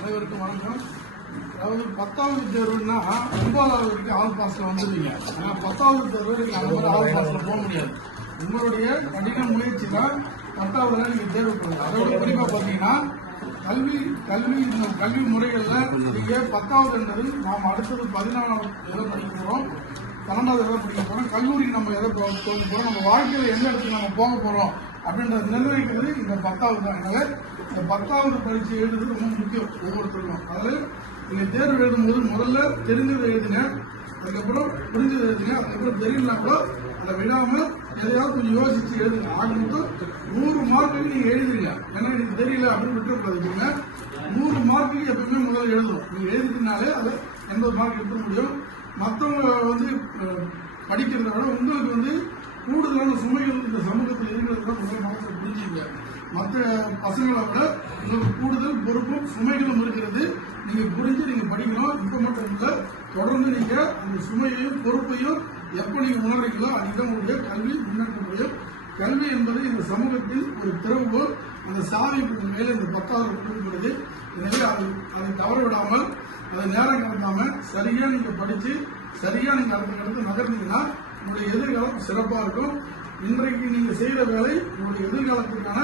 அனைவருக்கும் வணக்கம். அதாவது பத்தாவது தேர்வுன்னா ஒன்பதாவது வரைக்கும் ஆள் பாஸ்ல வந்துருவீங்க ஆனா பத்தாவது தேர்வு நீங்க அந்த மாதிரி ஆள் பாஸ்ல போக முடியாது. உங்களுடைய கடின முயற்சி தான் பத்தாவதுல நீங்க தேர்வு பண்ணுங்க அதோட குறிப்பா பாத்தீங்கன்னா கல்வி கல்வி இந்த கல்வி முறைகள்ல நீங்க பத்தாவது என்பது நாம் அடுத்தது பதினாலாவது எதை படிக்க போறோம். பன்னெண்டாவது எதை படிக்க போறோம். கல்லூரிக்கு நம்ம எதை போக போகிறோம் போறோம். நம்ம வாழ்க்கையில எந்த இடத்துக்கு நம்ம போக போறோம்? அப்படின்றத நிர்ணயிக்கிறது இந்த பத்தாவது தான் இந்த பத்தாவது பரீட்சை எழுதுறது ரொம்ப முக்கியம் ஒவ்வொருத்தருக்கும். அதாவது நீங்க தேர்வு எழுதும்போது முதல்ல தெரிஞ்சதை எழுதுங்க அதுக்கப்புறம் புரிஞ்சதை எழுதுங்க அதுக்கப்புறம் தெரியலனா கூட அதை விடாமல் எதையாவது கொஞ்சம் யோசிச்சு எழுதுங்க. ஆக மொத்தம் நூறு மார்க்குக்கு நீங்க எழுதுறீங்க. ஏன்னா எனக்கு தெரியல அப்படின்னு விட்டுக்கூடாதுங்க நூறு மார்க்குக்கு எப்பவுமே முதல்ல எழுதுவோம் நீங்க எழுதிட்டனாலே அதை எண்பது மார்க் எடுக்க முடியும். மற்றவங்க வந்து படிக்கிறத விட உங்களுக்கு வந்து கூடுதலான சுமைகள் இந்த சமூகத்தில் இருக்கிறது தான் மனசில் புரிஞ்சுங்க மற்ற பசங்களை விட உங்களுக்கு கூடுதல் பொறுப்பும் சுமைகளும் இருக்கிறது. நீங்க புரிஞ்சு நீங்க படிக்கணும். இப்ப மட்டும் இல்ல தொடர்ந்து நீங்க அந்த சுமையையும் பொறுப்பையும் எப்ப நீங்க உணர்றீங்களோ அதுதான் உங்களுடைய கல்வி முன்னேற்ற முடியும் கல்வி என்பது இந்த சமூகத்தில் ஒரு திறவுகோல் அந்த சாவி மேலே இந்த பத்தாவது கொடுக்கிறது எனவே அதை அதை தவற விடாமல் அதை நேரம் கடந்தாம சரியா நீங்க படிச்சு சரியா நீங்க அடுத்த அடுத்து நகர்ந்தீங்கன்னா உங்களுடைய எதிர்காலம் சிறப்பாக இருக்கும். இன்றைக்கு நீங்கள் செய்த வேலை உங்களுடைய எதிர்காலத்திற்கான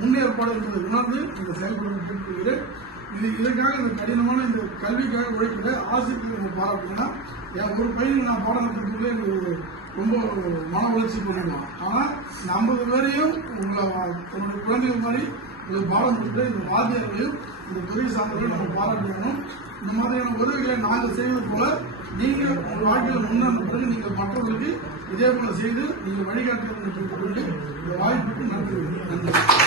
முன்னேற்பாடு என்பதை உணர்ந்து இந்த செயல்பட கேட்டுக்கொள்கிறேன் இது இதற்காக இந்த கடினமான இந்த கல்விக்காக உழைக்கிற ஆசிரியர்கள் பாராட்டுங்கன்னா என் ஒரு பையனுக்கு நான் பாடம் நடத்துறதுக்குள்ளே எனக்கு ஒரு ரொம்ப மன வளர்ச்சி பண்ணிடுவான் ஆனால் இந்த ஐம்பது பேரையும் உங்களை உங்களுடைய குழந்தைகள் மாதிரி இதை பாடம் கொடுத்து இந்த வாத்தியர்களையும் இந்த துறை சார்ந்தவர்களையும் நம்ம பாராட்டணும். இந்த மாதிரியான உதவிகளை நாங்கள் செய்வது போல நீங்க உங்க வாழ்க்கையில் முன்னேற பிறகு நீங்கள் மற்றவர்களுக்கு இதே போல செய்து நீங்கள் வழிகாட்டுங்கள் இந்த வாய்ப்புக்கு நன்றி. நன்றி.